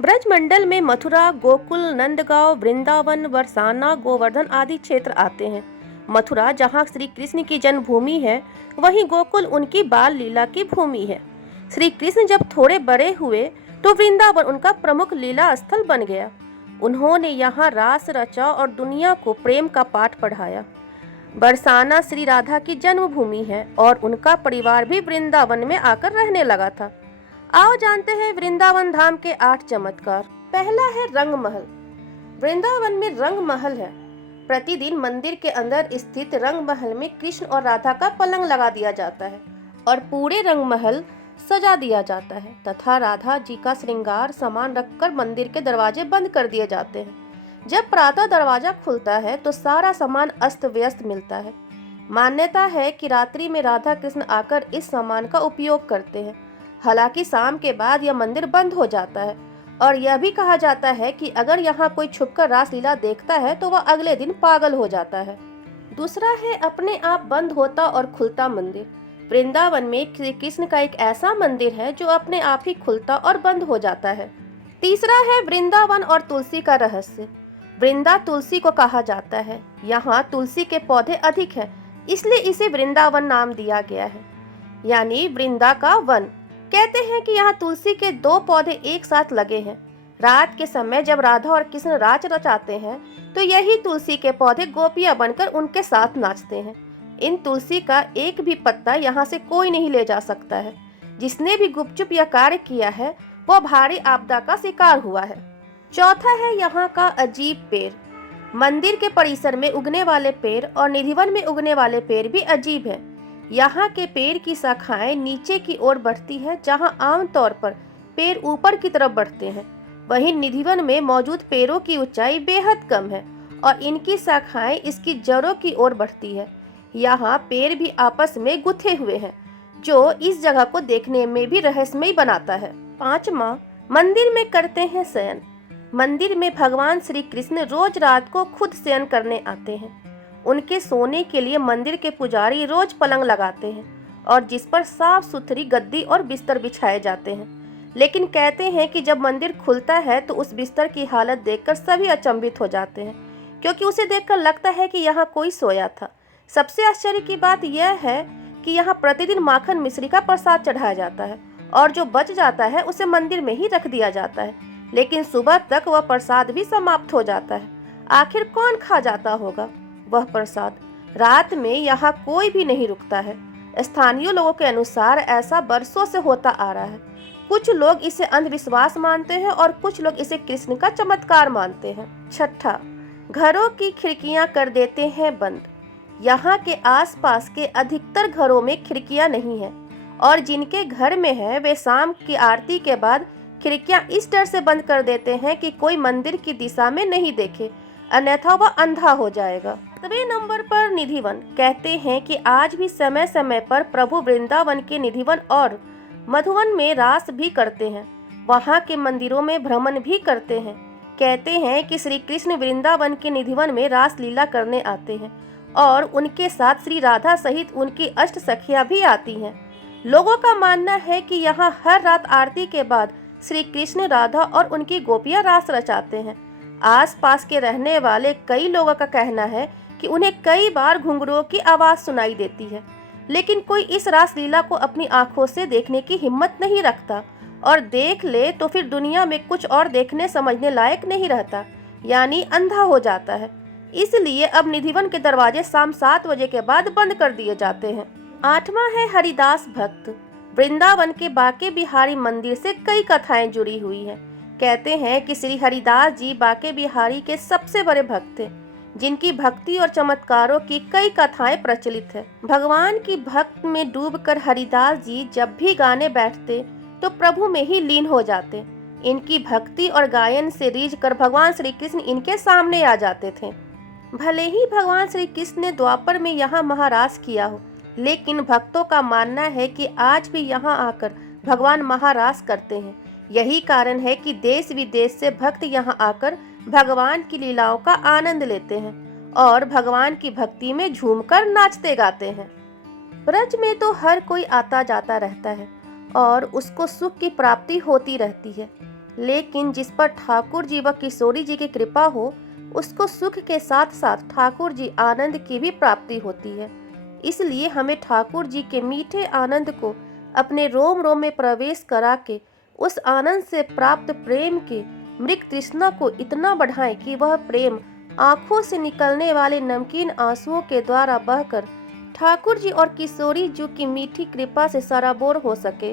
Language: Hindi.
ब्रजमंडल में मथुरा, गोकुल, नंदगांव, वृंदावन, बरसाना, गोवर्धन आदि क्षेत्र आते हैं। मथुरा जहाँ श्री कृष्ण की जन्मभूमि है, वहीं गोकुल उनकी बाल लीला की भूमि है। श्री कृष्ण जब थोड़े बड़े हुए तो वृंदावन उनका प्रमुख लीला स्थल बन गया। उन्होंने यहाँ रास रचा और दुनिया को प्रेम का पाठ पढ़ाया। बरसाना श्री राधा की जन्मभूमि है और उनका परिवार भी वृंदावन में आकर रहने लगा था। आओ जानते हैं वृंदावन धाम के 8 चमत्कार। पहला है रंग महल। वृंदावन में रंग महल है। प्रतिदिन मंदिर के अंदर स्थित रंग महल में कृष्ण और राधा का पलंग लगा दिया जाता है और पूरे रंग महल सजा दिया जाता है तथा राधा जी का श्रृंगार सामान रखकर मंदिर के दरवाजे बंद कर दिए जाते हैं। जब प्रातः दरवाजा खुलता है तो सारा सामान अस्त व्यस्त मिलता है। मान्यता है कि रात्रि में राधा कृष्ण आकर इस सामान का उपयोग करते हैं। हालांकि शाम के बाद यह मंदिर बंद हो जाता है और यह भी कहा जाता है कि अगर यहाँ कोई छुपकर रासलीला देखता है तो वह अगले दिन पागल हो जाता है। दूसरा है अपने आप बंद होता और खुलता मंदिर। वृंदावन में श्री कृष्ण का एक ऐसा मंदिर है जो अपने आप ही खुलता और बंद हो जाता है। तीसरा है वृंदावन और तुलसी का रहस्य। वृंदा तुलसी को कहा जाता है। यहाँ तुलसी के पौधे अधिक हैं, इसलिए इसे वृंदावन नाम दिया गया है, यानी वृंदा का वन। कहते हैं कि यहाँ तुलसी के 2 पौधे एक साथ लगे हैं। रात के समय जब राधा और कृष्ण राज रचाते हैं तो यही तुलसी के पौधे गोपियां बनकर उनके साथ नाचते हैं। इन तुलसी का एक भी पत्ता यहाँ से कोई नहीं ले जा सकता है। जिसने भी गुपचुप यह कार्य किया है वह भारी आपदा का शिकार हुआ है। चौथा है यहाँ का अजीब पेड़। मंदिर के परिसर में उगने वाले पेड़ और निधिवन में उगने वाले पेड़ भी अजीब है। यहाँ के पेड़ की शाखाएं नीचे की ओर बढ़ती है, जहाँ आमतौर पर पेड़ ऊपर की तरफ बढ़ते हैं। वहीं निधिवन में मौजूद पेड़ों की ऊंचाई बेहद कम है और इनकी शाखाएं इसकी जड़ों की ओर बढ़ती है। यहाँ पेड़ भी आपस में गुथे हुए हैं, जो इस जगह को देखने में भी रहस्यमय बनाता है। 5वां, मंदिर में करते हैं शयन। मंदिर में भगवान श्री कृष्ण रोज रात को खुद शयन करने आते हैं। उनके सोने के लिए मंदिर के पुजारी रोज पलंग लगाते हैं और जिस पर साफ सुथरी गद्दी और बिस्तर बिछाए जाते हैं। लेकिन कहते हैं कि जब मंदिर खुलता है तो उस बिस्तर की हालत देखकर सभी अचंभित हो जाते हैं, क्योंकि उसे देखकर लगता है कि यहाँ कोई सोया था। सबसे आश्चर्य की बात यह है कि यहाँ प्रतिदिन माखन मिश्री का प्रसाद चढ़ाया जाता है और जो बच जाता है उसे मंदिर में ही रख दिया जाता है, लेकिन सुबह तक वह प्रसाद भी समाप्त हो जाता है। आखिर कौन खा जाता होगा वह प्रसाद? रात में यहाँ कोई भी नहीं रुकता है। स्थानीय लोगों के अनुसार ऐसा बरसों से होता आ रहा है। कुछ लोग इसे अंधविश्वास मानते हैं और कुछ लोग इसे कृष्ण का चमत्कार मानते हैं। 6, घरों की खिड़कियां कर देते हैं बंद। यहाँ के आसपास के अधिकतर घरों में खिड़कियां नहीं है और जिनके घर में है वे शाम की आरती के बाद खिड़कियां इस डर से बंद कर देते हैं कि कोई मंदिर की दिशा में नहीं देखे, अन्यथा वह अंधा हो जाएगा। 7वें नंबर पर निधिवन। कहते हैं कि आज भी समय समय पर प्रभु वृंदावन के निधिवन और मधुवन में रास भी करते हैं। वहाँ के मंदिरों में भ्रमण भी करते हैं। कहते हैं कि श्री कृष्ण वृंदावन के निधिवन में रास लीला करने आते हैं और उनके साथ श्री राधा सहित उनकी अष्ट सखियां भी आती हैं। लोगों का मानना है कि यहाँ हर रात आरती के बाद श्री कृष्ण, राधा और उनकी गोपियां रास रचाते हैं। आसपास के रहने वाले कई लोगों का कहना है कि उन्हें कई बार घुंघरुओं की आवाज सुनाई देती है, लेकिन कोई इस रासलीला को अपनी आंखों से देखने की हिम्मत नहीं रखता और देख ले तो फिर दुनिया में कुछ और देखने समझने लायक नहीं रहता, यानी अंधा हो जाता है। इसलिए अब निधिवन के दरवाजे शाम 7 बजे के बाद बंद कर दिए जाते हैं। 8वां है हरिदास भक्त। वृंदावन के बांके बिहारी मंदिर से कई कथाएं जुड़ी हुई हैं। कहते हैं कि श्री हरिदास जी बांके बिहारी के सबसे बड़े भक्त थे, जिनकी भक्ति और चमत्कारों की कई कथाएं प्रचलित है। भगवान की भक्त में डूबकर हरिदास जी जब भी गाने बैठते तो प्रभु में ही लीन हो जाते। इनकी भक्ति और गायन से रीझ कर भगवान श्री कृष्ण इनके सामने आ जाते थे। भले ही भगवान श्री कृष्ण ने द्वापर में यहाँ महारास किया हो, लेकिन भक्तों का मानना है कि आज भी यहाँ आकर भगवान महारास करते हैं। यही कारण है कि देश विदेश से भक्त यहाँ आकर भगवान की लीलाओं का आनंद लेते हैं और भगवान की भक्ति में झूमकर नाचते गाते हैं। ब्रज में तो हर कोई आता जाता रहता है और उसको सुख की प्राप्ति होती रहती है, लेकिन जिस पर ठाकुर जी व किशोरी जी की कृपा हो, उसको सुख के साथ साथ ठाकुर जी आनंद की भी प्राप्ति होती है। इसलिए हमें ठाकुर जी के मीठे आनंद को अपने रोम रोम में प्रवेश करा के उस आनंद से प्राप्त प्रेम के मृग तृष्णा को इतना बढ़ाएं कि वह प्रेम आंखों से निकलने वाले नमकीन आंसुओं के द्वारा बहकर ठाकुर जी और किशोरी जी की मीठी कृपा से सराबोर हो सके।